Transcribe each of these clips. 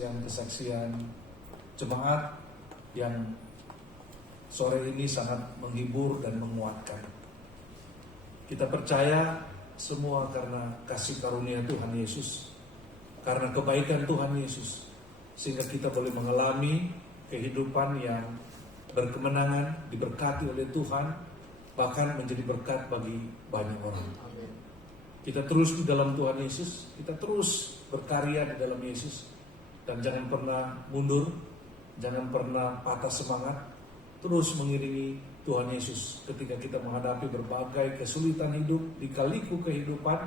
kesaksian jemaat yang sore ini sangat menghibur dan menguatkan. Kita percaya semua karena kasih karunia Tuhan Yesus, karena kebaikan Tuhan Yesus, sehingga kita boleh mengalami kehidupan yang berkemenangan, diberkati oleh Tuhan, bahkan menjadi berkat bagi banyak orang. Kita terus di dalam Tuhan Yesus, kita terus berkarya di dalam Yesus, dan jangan pernah mundur, jangan pernah patah semangat, terus mengiringi Tuhan Yesus ketika kita menghadapi berbagai kesulitan hidup, lika-liku kehidupan,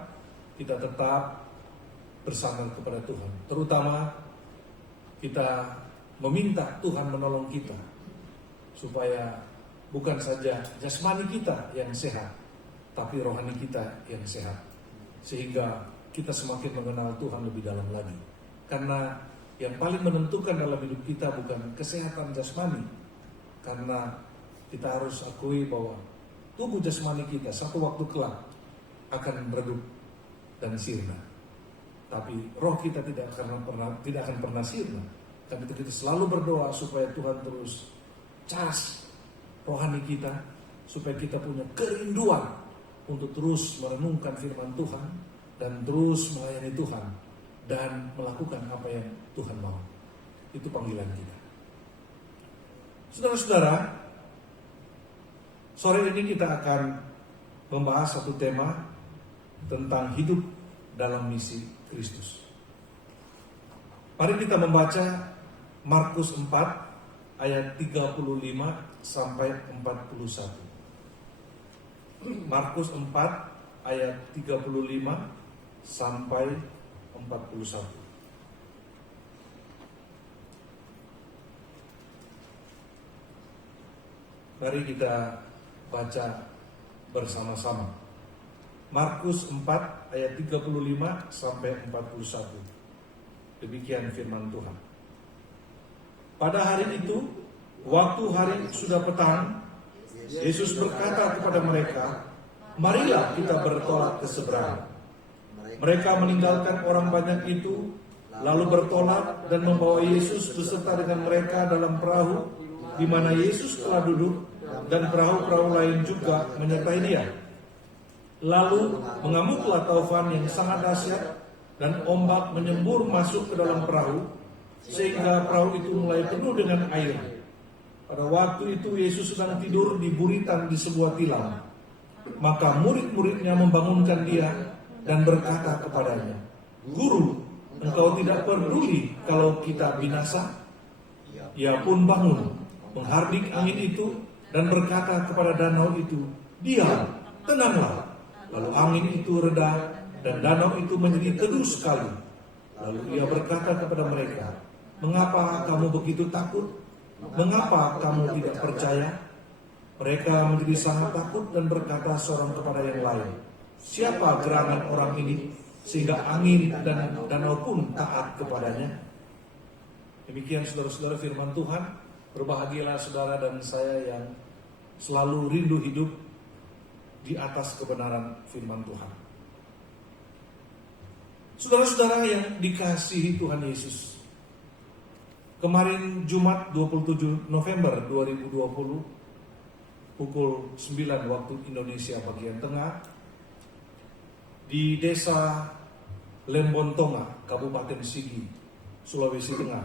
kita tetap bersandar kepada Tuhan. Terutama kita meminta Tuhan menolong kita supaya bukan saja jasmani kita yang sehat, tapi rohani kita yang sehat, sehingga kita semakin mengenal Tuhan lebih dalam lagi. Karena yang paling menentukan dalam hidup kita bukan kesehatan jasmani, karena kita harus akui bahwa tubuh jasmani kita satu waktu kelak akan redup dan sirna, tapi roh kita tidak akan pernah sirna. Karena itu kita selalu berdoa supaya Tuhan terus cas rohani kita, supaya kita punya kerinduan untuk terus merenungkan firman Tuhan dan terus melayani Tuhan dan melakukan apa yang Tuhan mau. Itu panggilan kita. Saudara-saudara, sore ini kita akan membahas satu tema tentang hidup dalam misi Kristus. Mari kita membaca Markus 4 ayat 35 sampai 41. Markus 4 ayat 35 sampai 41. Mari kita baca bersama-sama. Markus 4 ayat 35 sampai 41. Demikian firman Tuhan. Pada hari itu, waktu hari sudah petang, Yesus berkata kepada mereka, "Marilah kita bertolak ke seberang." Mereka meninggalkan orang banyak itu, lalu bertolak dan membawa Yesus beserta dengan mereka dalam perahu, di mana Yesus telah duduk, dan perahu-perahu lain juga menyertai Dia. Lalu mengamuklah taufan yang sangat dahsyat, dan ombak menyembur masuk ke dalam perahu, sehingga perahu itu mulai penuh dengan air. Pada waktu itu Yesus sedang tidur di buritan di sebuah tilam. Maka murid-muridnya membangunkan Dia dan berkata kepadanya, "Guru, engkau tidak peduli kalau kita binasa?" Ia pun bangun, menghardik angin itu, dan berkata kepada danau itu, "Diam, tenanglah." Lalu angin itu reda, dan danau itu menjadi teduh sekali. Lalu Ia berkata kepada mereka, "Mengapa kamu begitu takut? Mengapa kamu tidak percaya?" Mereka menjadi sangat takut dan berkata seorang kepada yang lain, "Siapa gerangan orang ini sehingga angin dan danau pun taat kepadanya?" Demikian saudara-saudara firman Tuhan. Berbahagialah saudara dan saya yang selalu rindu hidup di atas kebenaran firman Tuhan. Saudara-saudara yang dikasihi Tuhan Yesus, kemarin Jumat 27 November 2020 pukul 9 waktu Indonesia bagian tengah, di desa Lembontonga, Kabupaten Sigi, Sulawesi Tengah,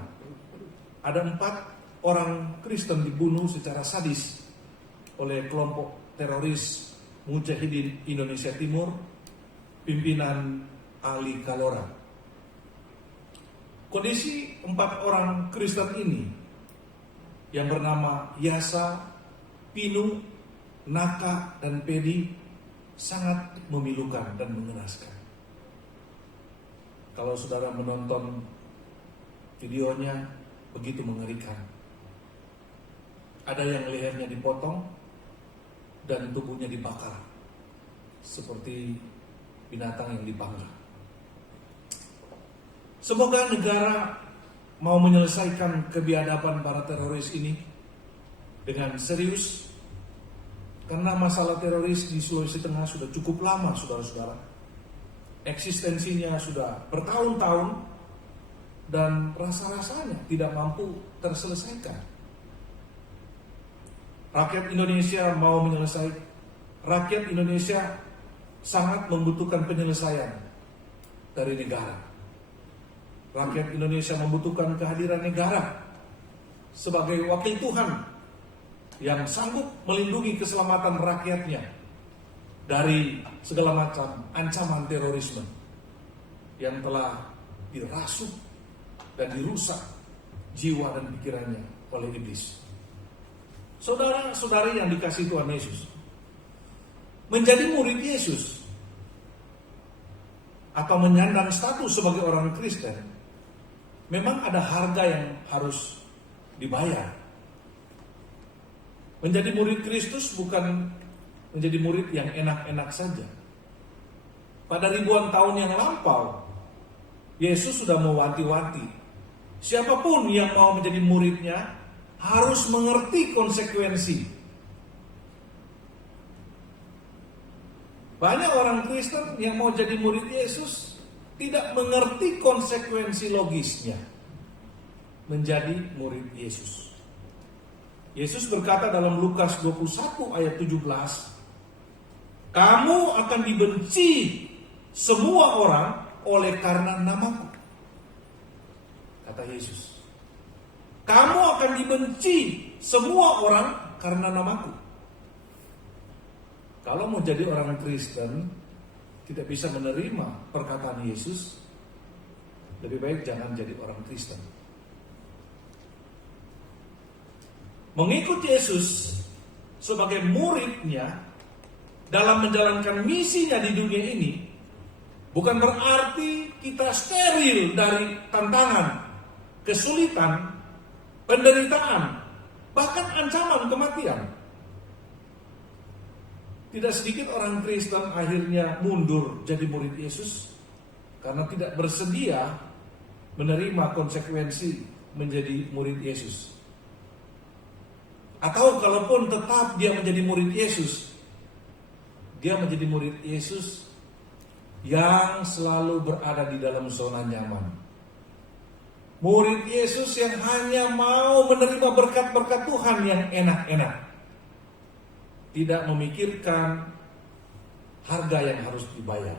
ada 4 orang Kristen dibunuh secara sadis oleh kelompok teroris Mujahidin Indonesia Timur, pimpinan Ali Kalora. Kondisi 4 orang Kristen ini yang bernama Yasa, Pinu, Naka, dan Pedi sangat memilukan dan mengenaskan. Kalau saudara menonton videonya, begitu mengerikan. Ada yang lehernya dipotong dan tubuhnya dibakar seperti binatang yang dipanggang. Semoga negara mau menyelesaikan kebiadaban para teroris ini dengan serius, karena masalah teroris di Sulawesi Tengah sudah cukup lama, saudara-saudara. Eksistensinya sudah bertahun-tahun, dan rasa-rasanya tidak mampu terselesaikan. Rakyat Indonesia mau menyelesaikan. Rakyat Indonesia sangat membutuhkan penyelesaian dari negara. Rakyat Indonesia membutuhkan kehadiran negara sebagai wakil Tuhan yang sanggup melindungi keselamatan rakyatnya dari segala macam ancaman terorisme yang telah dirasuk dan dirusak jiwa dan pikirannya oleh iblis. Saudara-saudari yang dikasihi Tuhan Yesus, menjadi murid Yesus atau menyandang status sebagai orang Kristen, memang ada harga yang harus dibayar. Menjadi murid Kristus bukan menjadi murid yang enak-enak saja. Pada ribuan tahun yang lampau, Yesus sudah mewanti-wanti, siapapun yang mau menjadi muridnya harus mengerti konsekuensi. Banyak orang Kristen yang mau jadi murid Yesus tidak mengerti konsekuensi logisnya menjadi murid Yesus. Yesus berkata dalam Lukas 21 ayat 17, "Kamu akan dibenci semua orang oleh karena namaku." Kata Yesus, "Kamu akan dibenci semua orang karena namaku." Kalau mau jadi orang Kristen tidak bisa menerima perkataan Yesus, lebih baik jangan jadi orang Kristen. Mengikut Yesus sebagai muridnya dalam menjalankan misinya di dunia ini bukan berarti kita steril dari tantangan, kesulitan, penderitaan, bahkan ancaman kematian. Tidak sedikit orang Kristen akhirnya mundur jadi murid Yesus karena tidak bersedia menerima konsekuensi menjadi murid Yesus. Atau kalaupun tetap dia menjadi murid Yesus, dia menjadi murid Yesus yang selalu berada di dalam zona nyaman. Murid Yesus yang hanya mau menerima berkat-berkat Tuhan yang enak-enak, tidak memikirkan harga yang harus dibayar.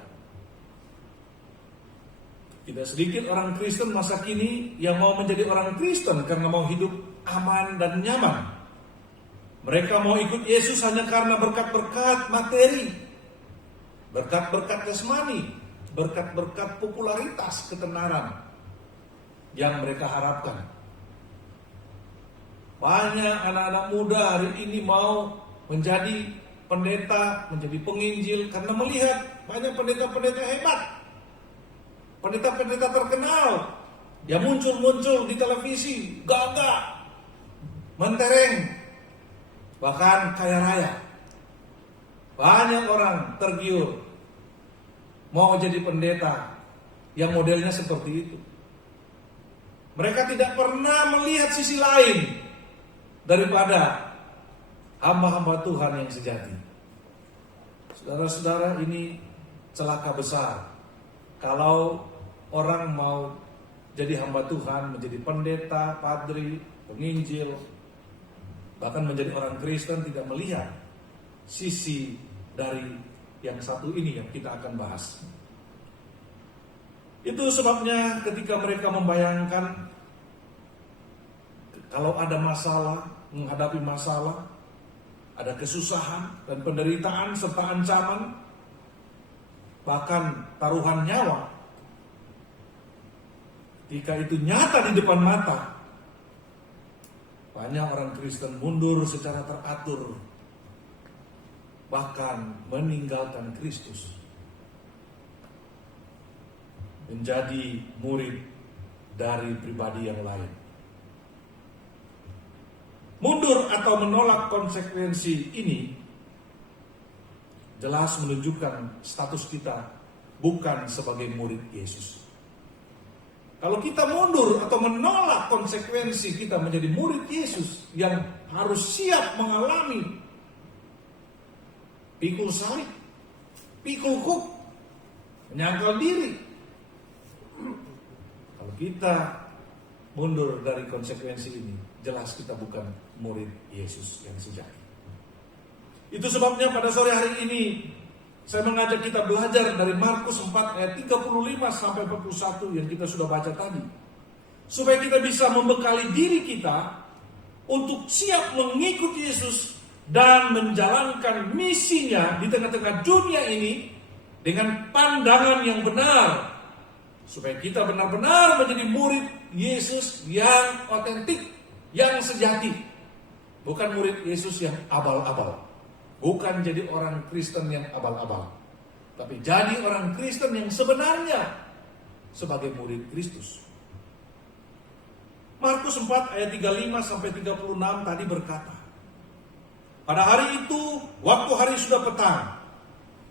Tidak sedikit orang Kristen masa kini yang mau menjadi orang Kristen karena mau hidup aman dan nyaman. Mereka mau ikut Yesus hanya karena berkat-berkat materi, berkat-berkat jasmani, berkat-berkat popularitas, ketenaran yang mereka harapkan. Banyak anak-anak muda hari ini mau menjadi pendeta, menjadi penginjil karena melihat banyak pendeta-pendeta hebat, pendeta-pendeta terkenal yang muncul-muncul di televisi, gagah, mentereng, bahkan kaya raya. Banyak orang tergiur mau jadi pendeta yang modelnya seperti itu. Mereka tidak pernah melihat sisi lain daripada hamba-hamba Tuhan yang sejati. Saudara-saudara, ini celaka besar kalau orang mau jadi hamba Tuhan, menjadi pendeta, padri, penginjil, bahkan menjadi orang Kristen tidak melihat sisi dari yang satu ini yang kita akan bahas. Itu sebabnya ketika mereka membayangkan kalau ada masalah, menghadapi masalah, ada kesusahan dan penderitaan serta ancaman, bahkan taruhan nyawa, ketika itu nyata di depan mata, banyak orang Kristen mundur secara teratur, bahkan meninggalkan Kristus, menjadi murid dari pribadi yang lain. Mundur atau menolak konsekuensi ini jelas menunjukkan status kita bukan sebagai murid Yesus. Kalau kita mundur atau menolak konsekuensi kita menjadi murid Yesus yang harus siap mengalami pikul salib, pikul kuk, menyangkal diri. Kalau kita mundur dari konsekuensi ini, jelas kita bukan murid Yesus yang sejati. Itu sebabnya pada sore hari ini saya mengajak kita belajar dari Markus 4 ayat 35 sampai 41 yang kita sudah baca tadi. Supaya kita bisa membekali diri kita untuk siap mengikuti Yesus dan menjalankan misinya di tengah-tengah dunia ini dengan pandangan yang benar. Supaya kita benar-benar menjadi murid Yesus yang otentik, yang sejati. Bukan murid Yesus yang abal-abal. Bukan jadi orang Kristen yang abal-abal. Tapi jadi orang Kristen yang sebenarnya sebagai murid Kristus. Markus 4 ayat 35 sampai 36 tadi berkata, pada hari itu, waktu hari sudah petang,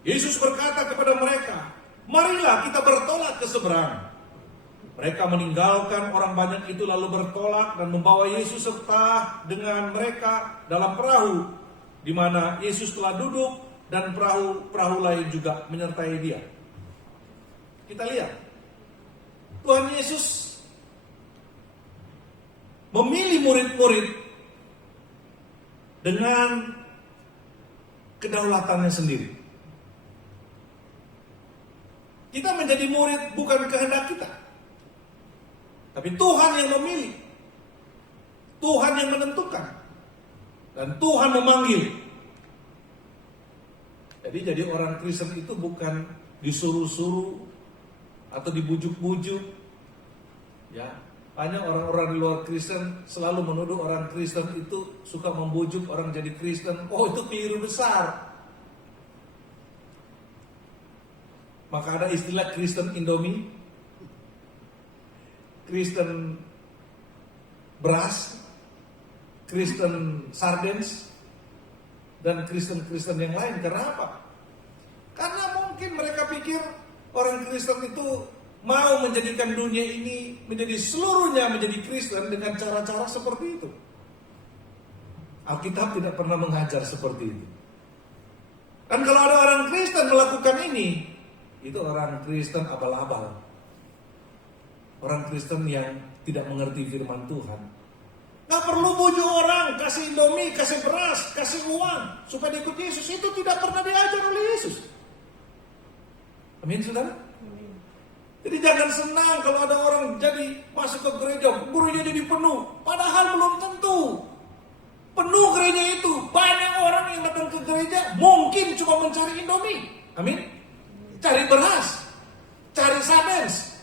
Yesus berkata kepada mereka, marilah kita bertolak ke seberang. Mereka meninggalkan orang banyak itu lalu bertolak dan membawa Yesus serta dengan mereka dalam perahu, di mana Yesus telah duduk dan perahu lain juga menyertai dia. Kita lihat, Tuhan Yesus memilih murid-murid dengan kedaulatannya sendiri. Kita menjadi murid bukan kehendak kita, tapi Tuhan yang memilih, Tuhan yang menentukan, dan Tuhan memanggil. Jadi orang Kristen itu bukan disuruh-suruh atau dibujuk-bujuk. Ya, banyak orang-orang di luar Kristen selalu menuduh orang Kristen itu suka membujuk orang jadi Kristen. Oh, itu keliru besar. Maka ada istilah Kristen Indomie, Kristen beras, Kristen sardines, dan Kristen-Kristen yang lain. Karena apa? Karena mungkin mereka pikir orang Kristen itu mau menjadikan dunia ini menjadi seluruhnya menjadi Kristen dengan cara-cara seperti itu. Alkitab tidak pernah mengajar seperti itu. Dan kalau ada orang Kristen melakukan ini, itu orang Kristen abal-abal. Orang Kristen yang tidak mengerti firman Tuhan. Gak perlu bujuk orang, kasih Indomie, kasih beras, kasih uang supaya ikut Yesus. Itu tidak pernah diajar oleh Yesus. Amin, saudara? Jadi jangan senang kalau ada orang jadi masuk ke gereja, gurunya jadi penuh. Padahal belum tentu penuh gereja itu. Banyak orang yang datang ke gereja mungkin cuma mencari Indomie. Amin. Cari beras, cari sabens.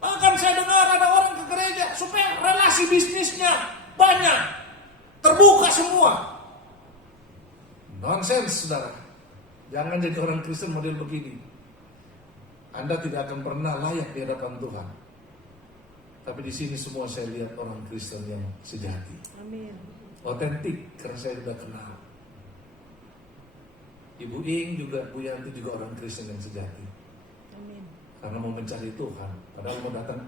Bahkan saya dengar ada orang ke gereja supaya relasi bisnisnya banyak, terbuka semua. Nonsens, saudara. Jangan jadi orang Kristen model begini. Anda tidak akan pernah layak di hadapan Tuhan. Tapi di sini semua saya lihat orang Kristen yang sejati. Amin. Otentik, karena saya sudah kenal. Ibu Ing juga, Bu Yanti juga orang Kristen yang sejati. Amin. Karena mau mencari Tuhan. Padahal mau datang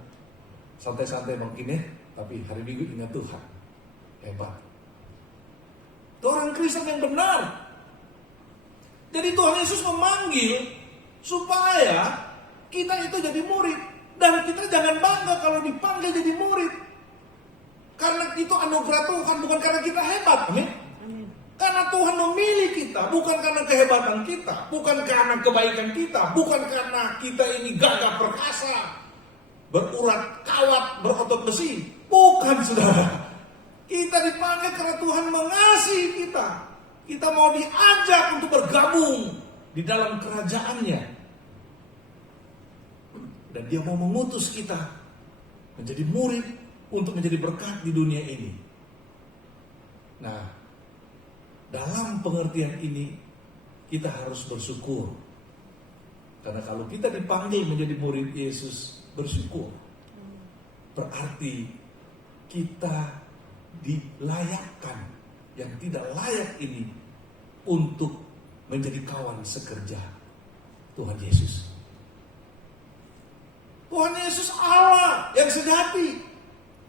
santai-santai mungkin ya, tapi hari Minggu ingat Tuhan. Hebat. Itu orang Kristen yang benar. Jadi Tuhan Yesus memanggil supaya kita itu jadi murid. Dan kita jangan bangga kalau dipanggil jadi murid. Karena itu anugerah Tuhan, bukan karena kita hebat. Amin. Karena Tuhan memilih kita, bukan karena kehebatan kita, bukan karena kebaikan kita, bukan karena kita ini gagah perkasa, berurat kawat, berotot besi. Bukan, saudara. Kita dipanggil karena Tuhan mengasihi kita. Kita mau diajak untuk bergabung di dalam kerajaannya. Dan dia mau mengutus kita menjadi murid untuk menjadi berkat di dunia ini. Nah, dalam pengertian ini kita harus bersyukur. Karena kalau kita dipanggil menjadi murid Yesus, bersyukur. Berarti kita dilayakkan yang tidak layak ini untuk menjadi kawan sekerja Tuhan Yesus. Tuhan Yesus Allah yang sejati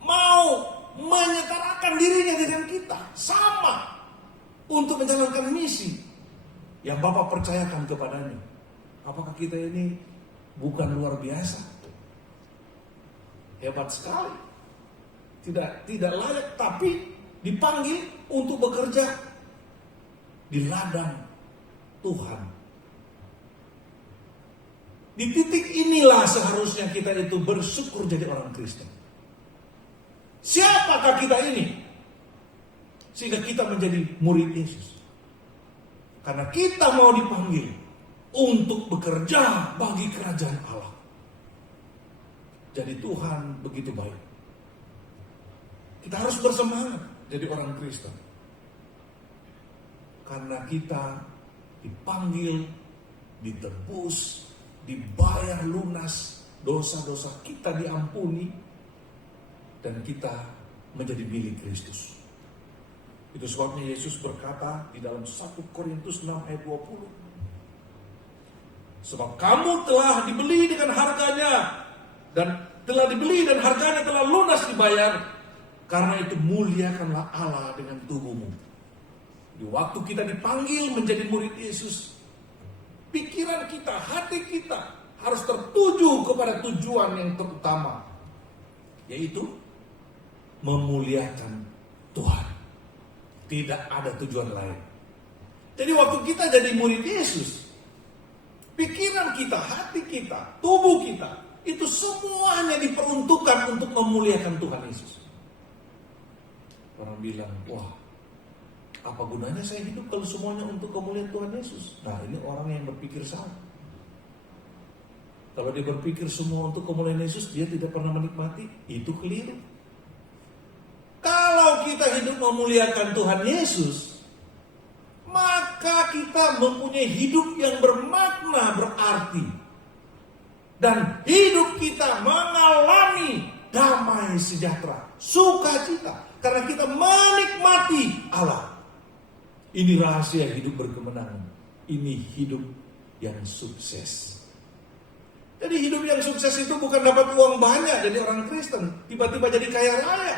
mau menyetarakan dirinya dengan kita sama untuk menjalankan misi yang Bapa percayakan kepadanya. Apakah kita ini bukan luar biasa? Hebat sekali. tidak layak, tapi dipanggil untuk bekerja di ladang Tuhan. Di titik inilah seharusnya kita itu bersyukur jadi orang Kristen. Siapakah kita ini? Sehingga kita menjadi murid Yesus. Karena kita mau dipanggil untuk bekerja bagi kerajaan Allah. Jadi Tuhan begitu baik. Kita harus bersemangat jadi orang Kristen. Karena kita dipanggil, ditebus, dibayar lunas, dosa-dosa kita diampuni, dan kita menjadi milik Kristus. Itu sebabnya Yesus berkata di dalam 1 Korintus 6 ayat 20. Sebab kamu telah dibeli dengan harganya, dan telah dibeli dan harganya telah lunas dibayar. Karena itu muliakanlah Allah dengan tubuhmu. Di waktu kita dipanggil menjadi murid Yesus, pikiran kita, hati kita harus tertuju kepada tujuan yang terutama, yaitu memuliakan Tuhan. Tidak ada tujuan lain. Jadi waktu kita jadi murid Yesus, pikiran kita, hati kita, tubuh kita, itu semuanya diperuntukkan untuk memuliakan Tuhan Yesus. Orang bilang, wah, apa gunanya saya hidup kalau semuanya untuk kemuliaan Tuhan Yesus? Nah, ini orang yang berpikir salah. Kalau dia berpikir semua untuk kemuliaan Yesus, dia tidak pernah menikmati, itu keliru. Kalau kita hidup memuliakan Tuhan Yesus, maka kita mempunyai hidup yang bermakna, berarti. Dan hidup kita mengalami damai sejahtera, sukacita. Karena kita menikmati Allah. Ini rahasia hidup berkemenangan. Ini hidup yang sukses. Jadi hidup yang sukses itu bukan dapat uang banyak jadi orang Kristen, tiba-tiba jadi kaya raya,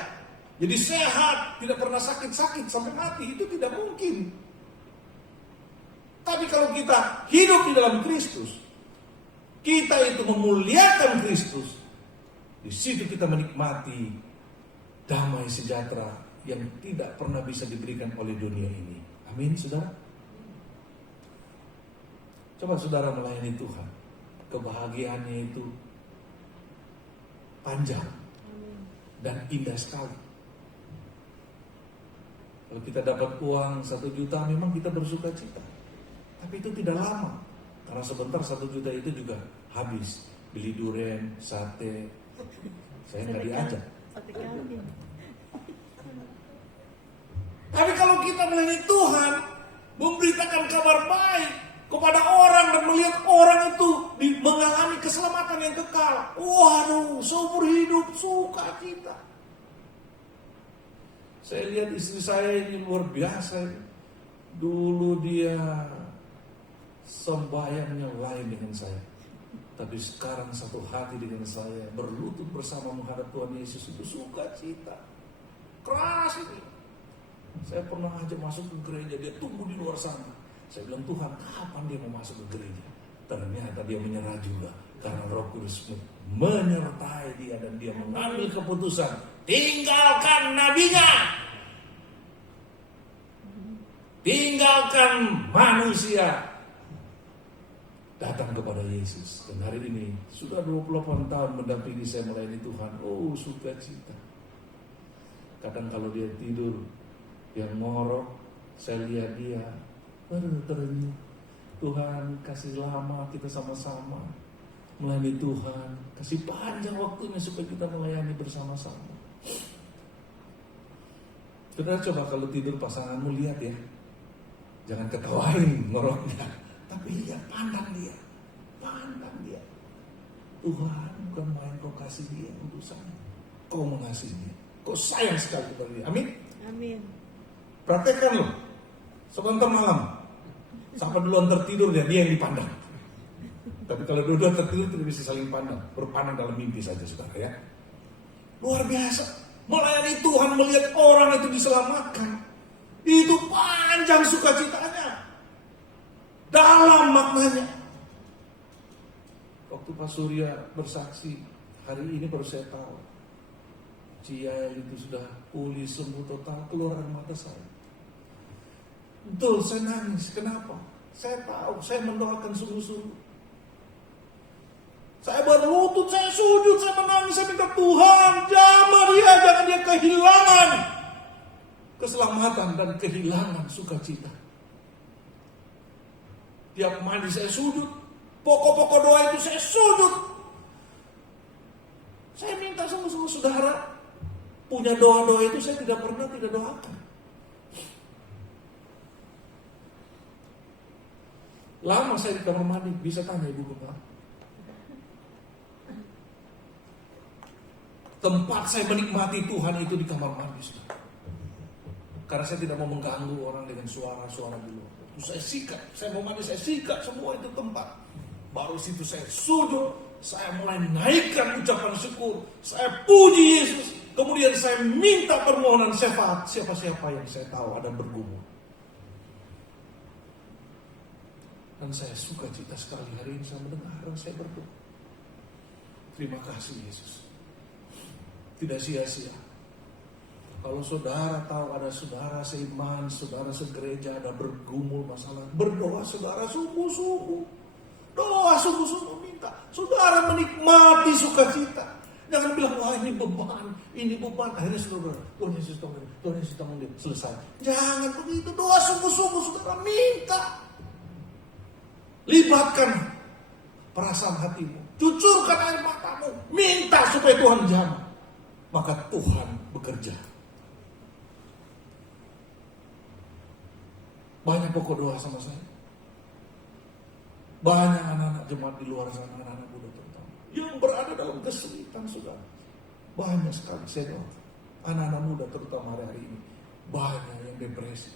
jadi sehat, tidak pernah sakit-sakit sampai mati. Itu tidak mungkin. Tapi kalau kita hidup di dalam Kristus, kita itu memuliakan Kristus, di situ kita menikmati damai sejahtera yang tidak pernah bisa diberikan oleh dunia ini. Amin, saudara. Coba saudara melayani Tuhan, kebahagiaannya itu panjang dan indah sekali. Kalau kita dapat uang 1 juta, memang kita bersuka cita. Tapi itu tidak lama, karena sebentar 1 juta itu juga habis. Beli durian, sate. Saya nggak diajak. Tapi kalau kita melayani Tuhan, memberitakan kabar baik kepada orang dan melihat orang itu mengalami keselamatan yang kekal, waduh, seumur hidup sukacita. Saya lihat istri saya ini luar biasa. Dulu dia sembahyangnya lain dengan saya, tapi sekarang satu hati dengan saya, berlutut bersama menghadap Tuhan Yesus. Itu sukacita. Keras ini. Saya pernah ajak masuk ke gereja, dia tunggu di luar sana. Saya bilang, Tuhan, kapan dia mau masuk ke gereja? Ternyata dia menyerah juga, karena Roh Kudus menyertai dia dan dia mengambil keputusan, tinggalkan nabinya, tinggalkan manusia, datang kepada Yesus. Dan hari ini sudah 28 tahun mendampingi saya melayani Tuhan. Oh, sukacita. Kadang kalau dia tidur, yang ngorok, saya lihat dia terenyuh. Tuhan, kasih lama kita sama-sama melayani Tuhan, kasih panjang waktunya supaya kita melayani bersama-sama. Saudara, coba kalau tidur pasanganmu, lihat ya, jangan ketawain ngoroknya, tapi lihat, pandang dia. Tuhan, bukan main kau kasih dia untuk saya, kau mengasihi dia, kau sayang sekali kepada dia. Amin. Amin. Praktekkan loh, sebentar malam, sampai duluan tertidur dia yang dipandang. Tapi kalau dua-dua tertidur tidak bisa saling pandang, berpandang dalam mimpi saja, saudara ya. Luar biasa, melayani Tuhan, melihat orang itu diselamatkan, itu panjang sukacitanya, dalam maknanya. Waktu Pak Surya bersaksi, hari ini baru saya tahu, Ciail itu sudah pulih sembuh total, keluar air mata saya. Betul, saya nangis. Kenapa? Saya tahu, saya mendoakan sungguh-sungguh. Saya berlutut, saya sujud, saya menangis, saya minta Tuhan, jamah dia, jangan dia kehilangan keselamatan dan kehilangan sukacita. Tiap mandi saya sujud, pokok-pokok doa itu saya sujud. Saya minta sungguh-sungguh saudara, punya doa-doa itu saya tidak pernah tidak doakan. Lama saya di kamar mandi, bisa tanya ibu bapak. Tempat saya menikmati Tuhan itu di kamar mandi, saudara. Karena saya tidak mau mengganggu orang dengan suara-suara di luar. Itu saya sikat, saya mau mandi, saya sikat semua itu tempat. Baru situ saya sujud, saya mulai naikkan ucapan syukur, saya puji Yesus. Kemudian saya minta permohonan syafaat siapa-siapa yang saya tahu ada bergumul. Dan saya suka cita sekali hari ini saya mendengar dan saya berdoa. Terima kasih Yesus. Tidak sia-sia. Kalau saudara tahu ada saudara seiman, saudara segereja ada bergumul masalah, berdoa saudara sungguh-sungguh. Doa sungguh-sungguh minta. Saudara menikmati sukacita. Jangan bilang, wah ini beban. Akhirnya saudara, Tuhan Yesus tolong dia, selesai. Jangan begitu, doa sungguh-sungguh saudara minta. Libatkan perasaan hatimu. Cucurkan air matamu. Minta supaya Tuhan jamah. Maka Tuhan bekerja. Banyak pokok doa sama saya. Banyak anak-anak jemaat di luar sana, anak-anak muda terutama, yang berada dalam kesulitan saudara. Banyak sekali saya doa. Anak-anak muda terutama hari ini. Banyak yang depresi.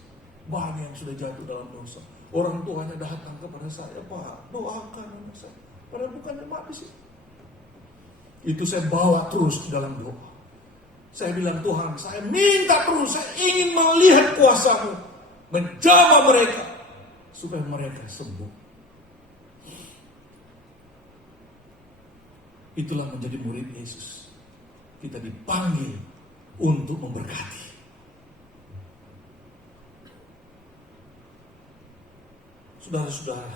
Banyak yang sudah jatuh dalam dosa. Orang tuanya datang kepada saya, Pak, doakan anak saya. Padahal bukan jemaat di sini. Itu saya bawa terus di dalam doa. Saya bilang, Tuhan, saya minta terus, saya ingin melihat kuasa-Mu menjamah mereka supaya mereka sembuh. Itulah menjadi murid Yesus. Kita dipanggil untuk memberkati. Saudara-saudara,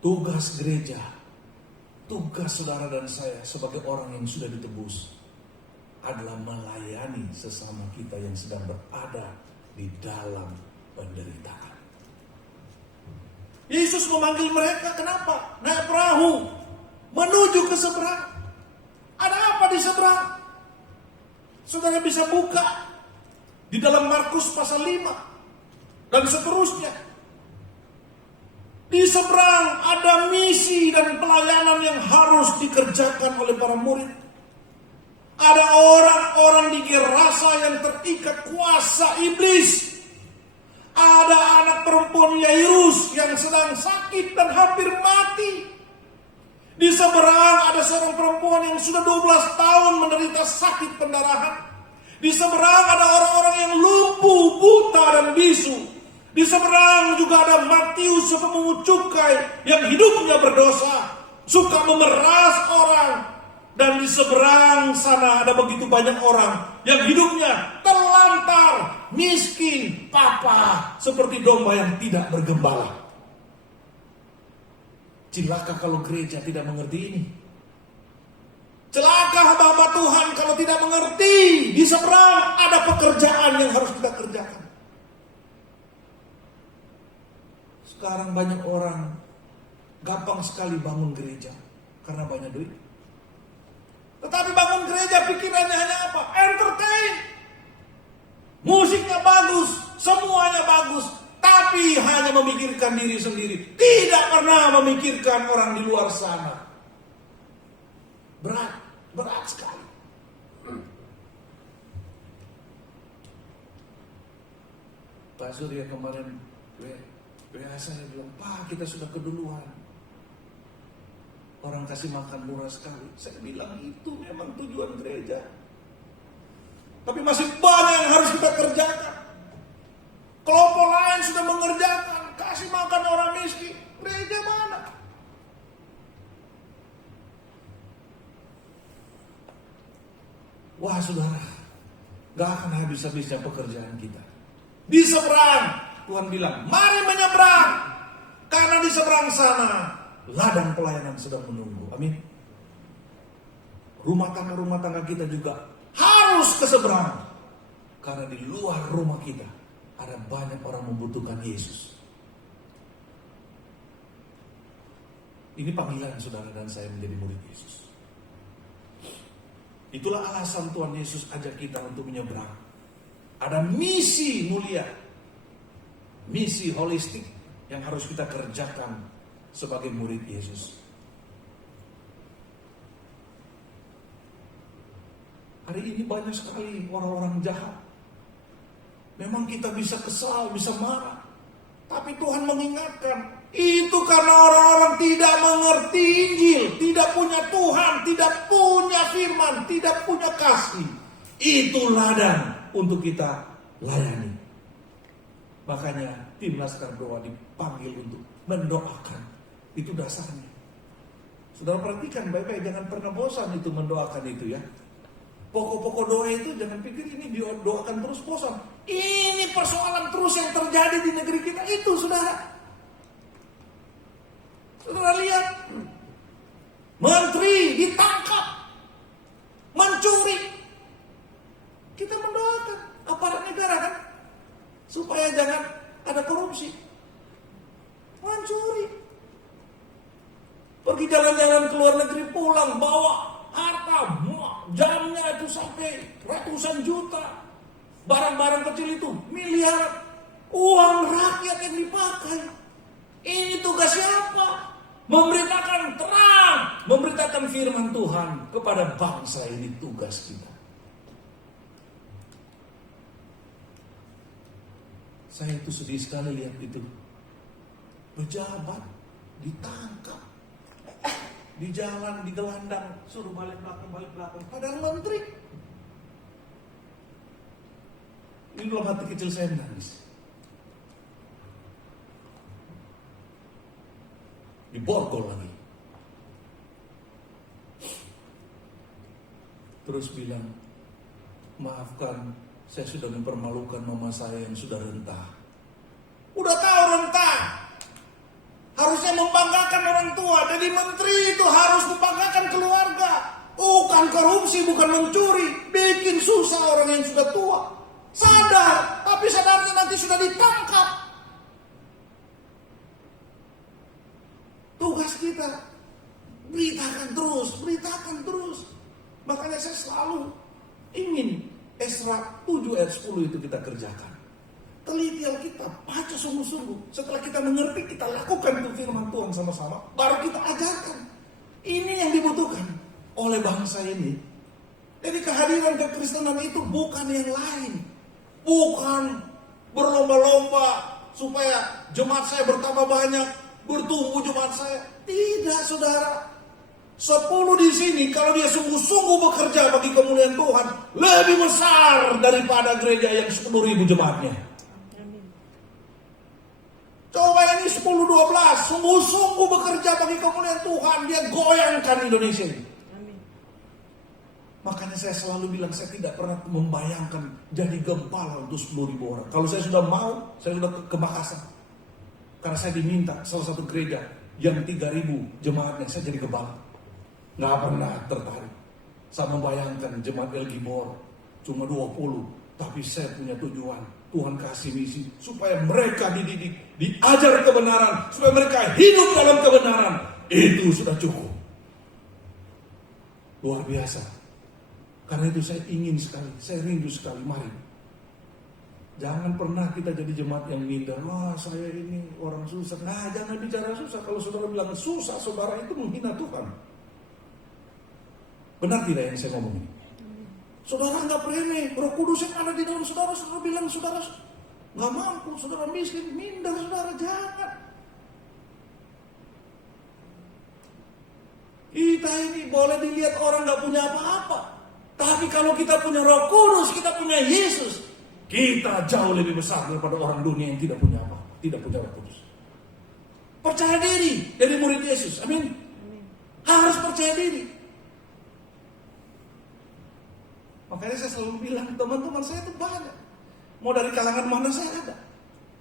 tugas gereja, tugas saudara dan saya sebagai orang yang sudah ditebus adalah melayani sesama kita yang sedang berada di dalam penderitaan. Yesus memanggil mereka, kenapa? Naik perahu menuju ke seberang. Ada apa di seberang? Saudara bisa buka di dalam Markus pasal 5 dan seterusnya. Di seberang ada misi dan pelayanan yang harus dikerjakan oleh para murid. Ada orang-orang di Gerasa yang terikat kuasa iblis. Ada anak perempuan Yairus yang sedang sakit dan hampir mati. Di seberang ada seorang perempuan yang sudah 12 tahun menderita sakit pendarahan. Di seberang ada orang-orang yang lumpuh, buta dan bisu. Di seberang juga ada Matius pemungut cukai yang hidupnya berdosa, suka memeras orang. Dan di seberang sana ada begitu banyak orang yang hidupnya terlantar, miskin, papa, seperti domba yang tidak bergembala. Celaka kalau gereja tidak mengerti ini. Celaka hamba-hamba Tuhan kalau tidak mengerti di seberang ada pekerjaan yang harus kita kerjakan. Sekarang banyak orang gampang sekali bangun gereja karena banyak duit. Tetapi bangun gereja pikirannya hanya apa? Entertain. Musiknya bagus, semuanya bagus, tapi hanya memikirkan diri sendiri. Tidak pernah memikirkan orang di luar sana. Berat sekali. Pak Surya kemarin saya bilang, Pak, kita sudah keduluan. Orang kasih makan murah sekali. Saya bilang itu memang tujuan gereja. Tapi masih banyak yang harus kita kerjakan. Kelompok lain sudah mengerjakan, kasih makan orang miskin. Gereja mana? Wah saudara, gak akan habis-habisnya pekerjaan kita. Di seberang, Tuhan bilang, mari menyeberang. Karena di seberang sana, ladang pelayanan sedang menunggu. Amin. Rumah tangga kita juga harus ke seberang. Karena di luar rumah kita, ada banyak orang membutuhkan Yesus. Ini panggilan saudara dan saya menjadi murid Yesus. Itulah alasan Tuhan Yesus ajak kita untuk menyeberang. Ada misi mulia, misi holistik yang harus kita kerjakan sebagai murid Yesus. Hari ini banyak sekali orang-orang jahat. Memang kita bisa kesal, bisa marah. Tapi Tuhan mengingatkan, itu karena orang-orang tidak mengerti Injil, tidak punya Tuhan, tidak punya firman, tidak punya kasih. Itu ladang untuk kita layani. Makanya tim Laskar Doa dipanggil untuk mendoakan. Itu dasarnya. Saudara perhatikan baik-baik, jangan pernah bosan itu mendoakan itu ya. Pokok-pokok doa itu jangan pikir ini didoakan terus bosan. Ini persoalan terus yang terjadi di negeri kita itu, saudara. Saudara lihat, menteri ditangkap, mencuri. Kita mendoakan aparat negara kan, supaya jangan ada korupsi. Mencuri, pergi jalan-jalan ke luar negeri, pulang bawa harta, jamnya itu sampai ratusan juta, barang-barang kecil itu miliar, uang rakyat yang dipakai. Ini tugas siapa? Memberitakan terang, memberitakan firman Tuhan kepada bangsa ini, tugas kita. Saya itu sedih sekali lihat itu. Pejabat ditangkap di jalan, digelandang, suruh balik belakang. Padahal menteri. Ini dalam hati kecil saya menangis. Diborgol lagi. Terus bilang, maafkan, saya sudah mempermalukan mama saya yang sudah rentah. Udah tahu rentah, harusnya membanggakan orang tua. Jadi menteri itu harus membanggakan keluarga. Bukan korupsi, bukan mencuri. Bikin susah orang yang sudah tua. Sadar, tapi sadarnya nanti sudah ditangkap. Tugas kita beritakan terus. Makanya saya selalu ingin Esra 7 ayat 10 itu kita kerjakan. Teliti Alkitab, baca sungguh-sungguh. Setelah kita mengerti, kita lakukan itu firman Tuhan sama-sama. Baru kita ajarkan. Ini yang dibutuhkan oleh bangsa ini. Jadi kehadiran kekristenan itu bukan yang lain. Bukan berlomba-lomba supaya jemaat saya bertambah banyak, bertumbuh jemaat saya. Tidak, saudara. 10 di sini, kalau dia sungguh-sungguh bekerja bagi kemuliaan Tuhan, lebih besar daripada gereja yang 10.000 jemaatnya. Coba ini 10-12 sungguh-sungguh bekerja bagi kemuliaan Tuhan, dia goyangkan Indonesia ini. Makanya saya selalu bilang, saya tidak pernah membayangkan jadi gembala untuk 10.000 orang. Kalau saya sudah mau, saya sudah ke Makassar. Karena saya diminta salah satu gereja yang 3.000 jemaatnya, saya jadi gembala. Nggak pernah tertarik. Saya membayangkan jemaat El Gibor cuma 20, tapi saya punya tujuan. Tuhan kasih misi supaya mereka dididik, diajar kebenaran, supaya mereka hidup dalam kebenaran. Itu sudah cukup. Luar biasa. Karena itu saya ingin sekali, saya rindu sekali, mari. Jangan pernah kita jadi jemaat yang minder. Wah, saya ini orang susah. Nah, jangan bicara susah. Kalau saudara bilang susah, saudara itu menghina Tuhan. Benar tidak yang saya ngomong ini? Saudara nggak remeh, Roh Kudus yang ada di dalam saudara, saudara bilang saudara nggak mampu, saudara miskin, minder, saudara jangan. Kita ini boleh dilihat orang nggak punya apa-apa, tapi kalau kita punya Roh Kudus, kita punya Yesus, kita jauh lebih besar daripada orang dunia yang tidak punya apa, tidak punya Roh Kudus. Percaya diri dari murid Yesus, amin. Harus percaya diri. Makanya saya selalu bilang, teman-teman saya itu banyak. Mau dari kalangan mana saya ada.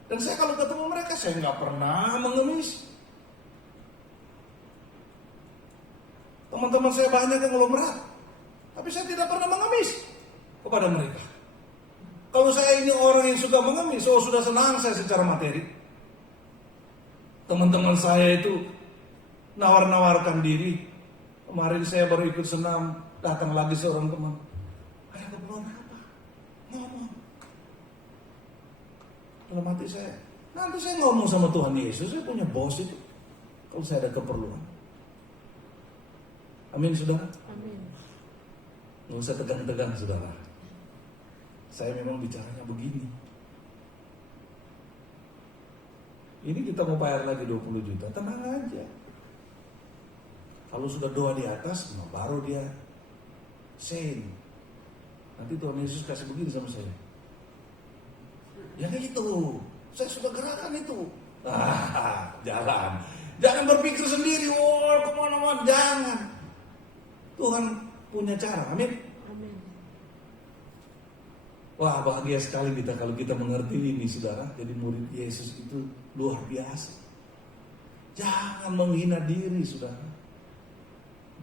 Dan saya kalau ketemu mereka, saya nggak pernah mengemis. Teman-teman saya banyak yang ngelomrat, tapi saya tidak pernah mengemis kepada mereka. Kalau saya ini orang yang suka mengemis, sudah senang saya secara materi. Teman-teman saya itu nawar-nawarkan diri. Kemarin saya baru ikut senam, datang lagi seorang teman. Ada keperluan apa? Ngomong. Dalam hati saya, nanti saya ngomong sama Tuhan Yesus, saya punya bos itu. Kalau saya ada keperluan. Amin, saudara? Amin. Nggak usah tegang-tegang, saudara. Saya memang bicaranya begini. Ini kita mau bayar lagi 20 juta, tenang aja. Kalau sudah doa di atas, baru dia send. Nanti Tuhan Yesus kasih begini sama saya. Ya gitu, saya sudah gerakan itu. Jalan. Jangan berpikir sendiri, kemana-mana, jangan. Tuhan punya cara, amin. Amin. Wah, bahagia sekali kita kalau kita mengerti ini, saudara. Jadi murid Yesus itu luar biasa. Jangan menghina diri, saudara.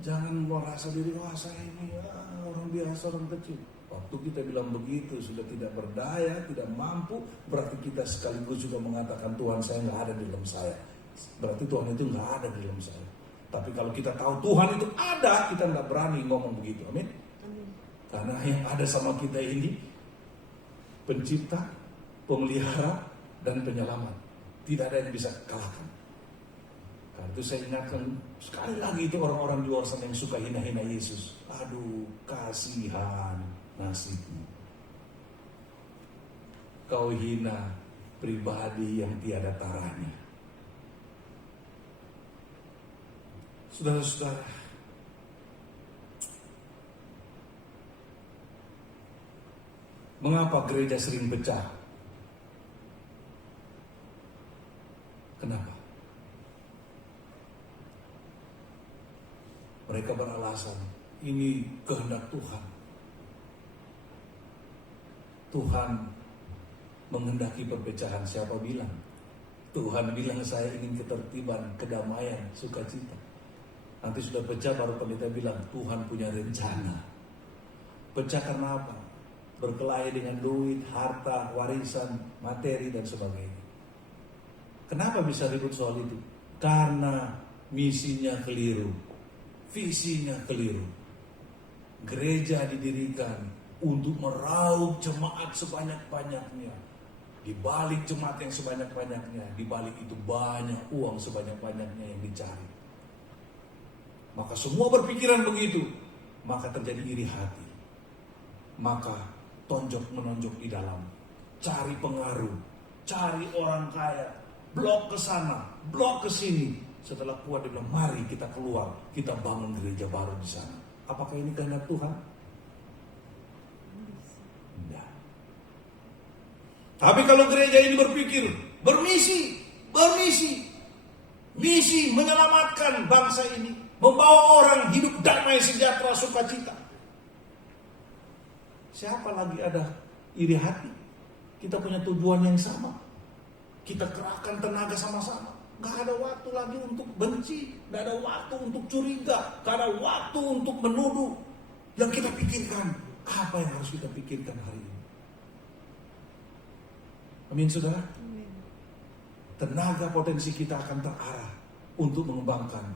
Jangan merasa diri, saya ini orang biasa, orang kecil. Waktu kita bilang begitu, sudah tidak berdaya, tidak mampu, berarti kita sekaligus juga mengatakan, Tuhan, saya nggak ada di dalam saya. Berarti Tuhan itu nggak ada di dalam saya. Tapi kalau kita tahu Tuhan itu ada, kita nggak berani ngomong begitu, amin. Amin. Karena yang ada sama kita ini Pencipta, Pemelihara, dan Penyelamat. Tidak ada yang bisa kalahkan. Karena itu saya ingatkan sekali lagi itu orang-orang di luar sana yang suka hina-hina Yesus. Aduh, kasihan nasibmu. Kau hina pribadi yang tiada taranya. Saudara-saudara, mengapa gereja sering pecah? Kenapa? Mereka beralasan, ini kehendak Tuhan. Tuhan menghendaki perpecahan. Siapa bilang? Tuhan bilang saya ingin ketertiban, kedamaian, sukacita. Nanti sudah pecah baru pendeta bilang Tuhan punya rencana. Pecah karena apa? Berkelahi dengan duit, harta, warisan, materi dan sebagainya. Kenapa bisa ribut soal itu? Karena misinya keliru, visinya keliru. Gereja didirikan untuk meraup jemaat sebanyak-banyaknya. Di balik jemaat yang sebanyak-banyaknya, di balik itu banyak uang sebanyak-banyaknya yang dicari. Maka semua berpikiran begitu, maka terjadi iri hati. Maka tonjok menonjok di dalam, cari pengaruh, cari orang kaya, blok ke sana, blok ke sini. Setelah kuat dia bilang, mari kita keluar, kita bangun gereja baru di sana. Apakah ini kehendak Tuhan? Tidak. Tapi kalau gereja ini berpikir bermisi, misi menyelamatkan bangsa ini, membawa orang hidup damai, sejahtera, sukacita. Siapa lagi ada iri hati? Kita punya tujuan yang sama. Kita kerahkan tenaga sama-sama. Gak ada waktu lagi untuk benci, gak ada waktu untuk curiga, gak ada waktu untuk menuduh. Yang kita pikirkan, apa yang harus kita pikirkan hari ini? Amin, saudara? Amin. Tenaga potensi kita akan terarah untuk mengembangkan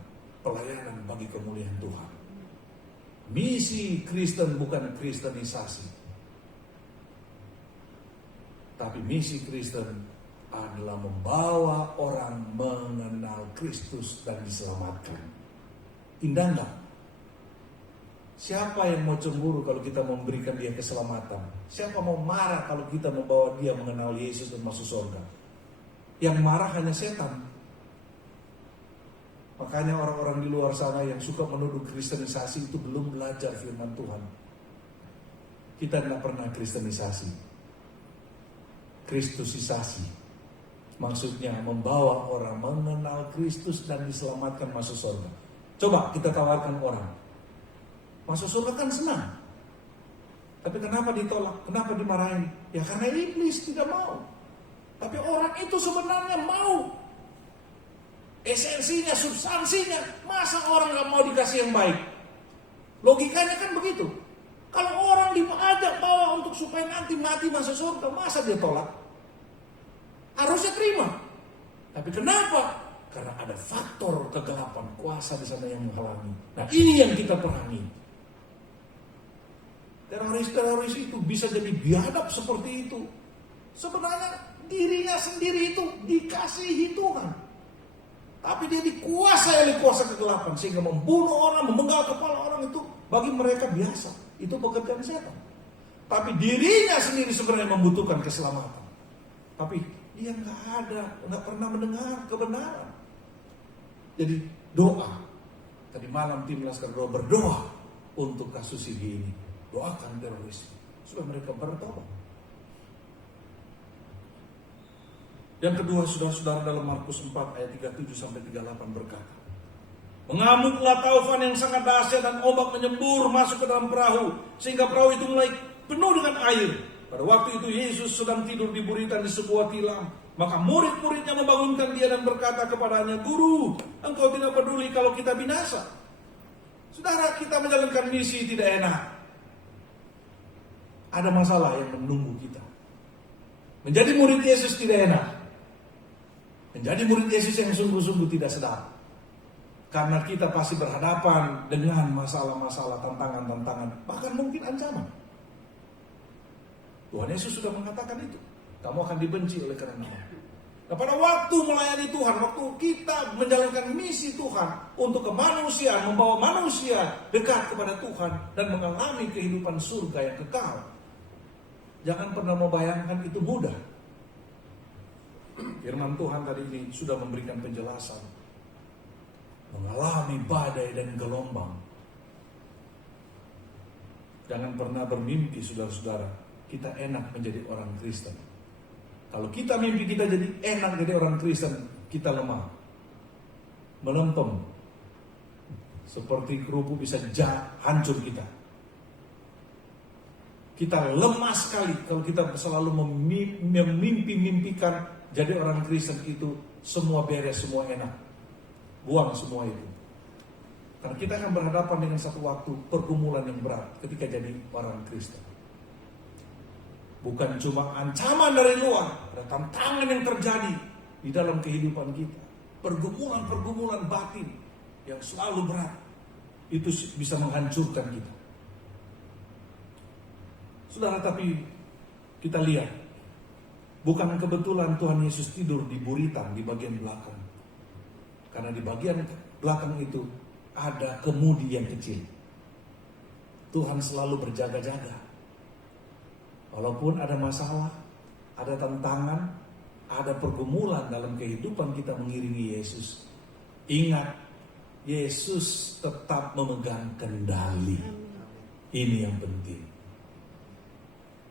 pelayanan bagi kemuliaan Tuhan. Misi Kristen bukan kristenisasi, tapi misi Kristen adalah membawa orang mengenal Kristus dan diselamatkan. Indah enggak? Siapa yang mau cemburu kalau kita memberikan dia keselamatan? Siapa mau marah kalau kita membawa dia mengenal Yesus dan masuk surga? Yang marah hanya setan. Makanya orang-orang di luar sana yang suka menuduh kristenisasi itu belum belajar firman Tuhan. Kita tidak pernah kristenisasi. Kristusisasi. Maksudnya membawa orang mengenal Kristus dan diselamatkan masuk surga. Coba kita tawarkan orang. Masuk surga kan senang. Tapi kenapa ditolak? Kenapa dimarahin? Ya karena iblis tidak mau. Tapi orang itu sebenarnya mau. Esensinya, substansinya. Masa orang gak mau dikasih yang baik? Logikanya kan begitu. Kalau orang diajak bawa untuk supaya nanti mati masuk surga, masa dia tolak? Harusnya terima. Tapi kenapa? Karena ada faktor kegelapan kuasa di sana yang menghalangi. Nah ini yang kita perangi. Teroris-teroris itu bisa jadi biadab seperti itu. Sebenarnya dirinya sendiri itu dikasihi Tuhan. Tapi dia dikuasai oleh kuasa kegelapan. Sehingga membunuh orang, memenggal kepala orang itu bagi mereka biasa. Itu pekerjaan setan. Tapi dirinya sendiri sebenarnya membutuhkan keselamatan. Tapi dia nggak pernah mendengar kebenaran. Jadi doa. Tadi malam tim Laskar Doa berdoa untuk kasus ini. Doakan teroris supaya mereka bertobat. Yang kedua, saudara-saudara, dalam Markus 4 ayat 37 sampai 38 berkata, mengamuklah taufan yang sangat dahsyat dan ombak menyembur masuk ke dalam perahu sehingga perahu itu mulai penuh dengan air. Pada waktu itu Yesus sedang tidur di buritan di sebuah tilam. Maka murid-muridnya membangunkan dia dan berkata kepadanya, Guru, engkau tidak peduli kalau kita binasa. Saudara, kita menjalankan misi tidak enak. Ada masalah yang menunggu kita. Menjadi murid Yesus tidak enak. Menjadi murid Yesus yang sungguh-sungguh tidak sedap. Karena kita pasti berhadapan dengan masalah-masalah, tantangan-tantangan, bahkan mungkin ancaman. Tuhan Yesus sudah mengatakan itu. Kamu akan dibenci oleh karenanya. Nah, pada waktu melayani Tuhan, waktu kita menjalankan misi Tuhan untuk kemanusiaan, membawa manusia dekat kepada Tuhan dan mengalami kehidupan surga yang kekal. Jangan pernah membayangkan itu mudah. Firman Tuhan tadi ini sudah memberikan penjelasan. Mengalami badai dan gelombang. Jangan pernah bermimpi, saudara-saudara, kita enak menjadi orang Kristen. Kalau kita mimpi kita jadi enak jadi orang Kristen, kita lemah. Melempem. Seperti kerupuk bisa hancur kita. Kita lemah sekali kalau kita selalu memimpi-mimpikan jadi orang Kristen itu semua beres, semua enak. Buang semua itu. Karena kita akan berhadapan dengan satu waktu pergumulan yang berat ketika jadi orang Kristen. Bukan cuma ancaman dari luar, ada tantangan yang terjadi di dalam kehidupan kita. Pergumulan-pergumulan batin yang selalu berat. Itu bisa menghancurkan kita. Saudara, tapi kita lihat, bukan kebetulan Tuhan Yesus tidur di buritan di bagian belakang. Karena di bagian belakang itu ada kemudi yang kecil. Tuhan selalu berjaga-jaga. Walaupun ada masalah, ada tantangan, ada pergumulan dalam kehidupan kita mengiringi Yesus. Ingat, Yesus tetap memegang kendali. Ini yang penting.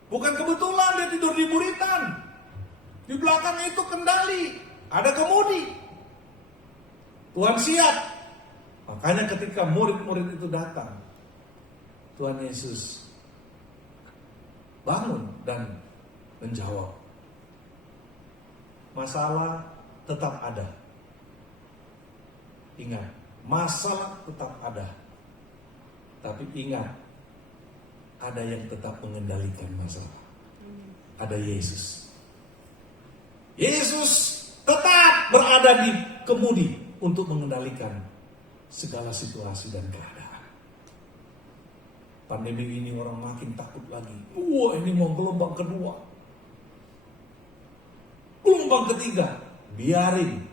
Bukan kebetulan dia tidur di buritan. Di belakang itu kendali, ada kemudi. Tuhan siap. Makanya ketika murid-murid itu datang, Tuhan Yesus bangun dan menjawab. Masalah tetap ada. Ingat, masalah tetap ada. Tapi ingat, ada yang tetap mengendalikan masalah. Ada Yesus. Yesus tetap berada di kemudi untuk mengendalikan segala situasi dan keadaan. Pandemi ini orang makin takut lagi. Wah, ini mau gelombang kedua. Gelombang ketiga. Biarin.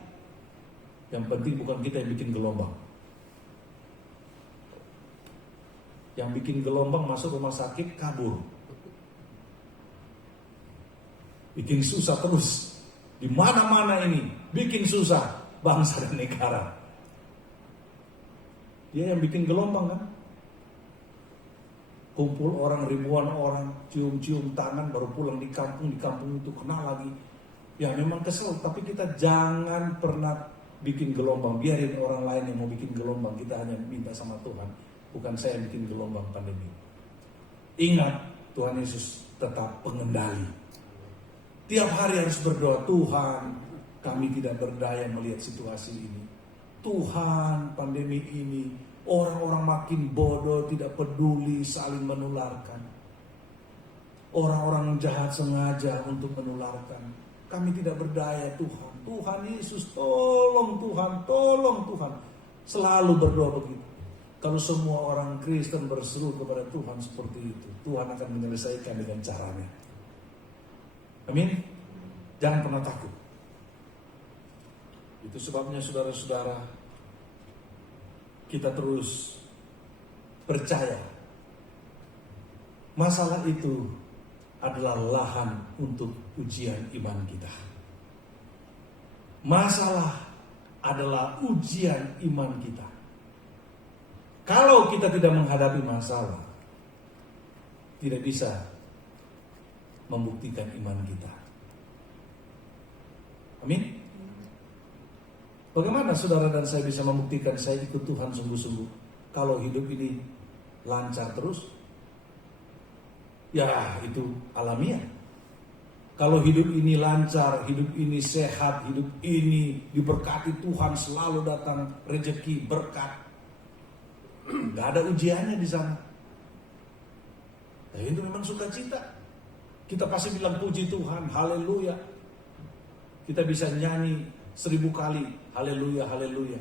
Yang penting bukan kita yang bikin gelombang. Yang bikin gelombang masuk rumah sakit kabur. Bikin susah terus. Di mana-mana ini bikin susah bangsa dan negara. Dia yang bikin gelombang kan? Kumpul orang, ribuan orang, cium-cium tangan, baru pulang di kampung itu kena lagi. Ya memang kesel, tapi kita jangan pernah bikin gelombang. Biarin orang lain yang mau bikin gelombang, kita hanya minta sama Tuhan. Bukan saya yang bikin gelombang pandemi. Ingat, Tuhan Yesus tetap pengendali. Tiap hari harus berdoa, Tuhan, kami tidak berdaya melihat situasi ini. Tuhan, pandemi ini, orang-orang makin bodoh, tidak peduli, saling menularkan. Orang-orang jahat sengaja untuk menularkan. Kami tidak berdaya, Tuhan. Tuhan Yesus, tolong Tuhan, tolong Tuhan. Selalu berdoa begitu. Kalau semua orang Kristen berseru kepada Tuhan seperti itu, Tuhan akan menyelesaikan dengan caranya. Amin. Jangan pernah takut. Itu sebabnya saudara-saudara, kita terus percaya masalah itu adalah lahan untuk ujian iman kita. Masalah adalah ujian iman kita. Kalau kita tidak menghadapi masalah, tidak bisa membuktikan iman kita. Amin. Bagaimana saudara dan saya bisa membuktikan saya ikut Tuhan sungguh-sungguh kalau hidup ini lancar terus? Ya, itu alamiah. Kalau hidup ini lancar, hidup ini sehat, hidup ini diberkati Tuhan, selalu datang rezeki, berkat. Gak ada ujiannya di sana. Nah, itu memang sukacita. Kita pasti bilang puji Tuhan, haleluya. Kita bisa nyanyi 1000 kali, haleluya, haleluya.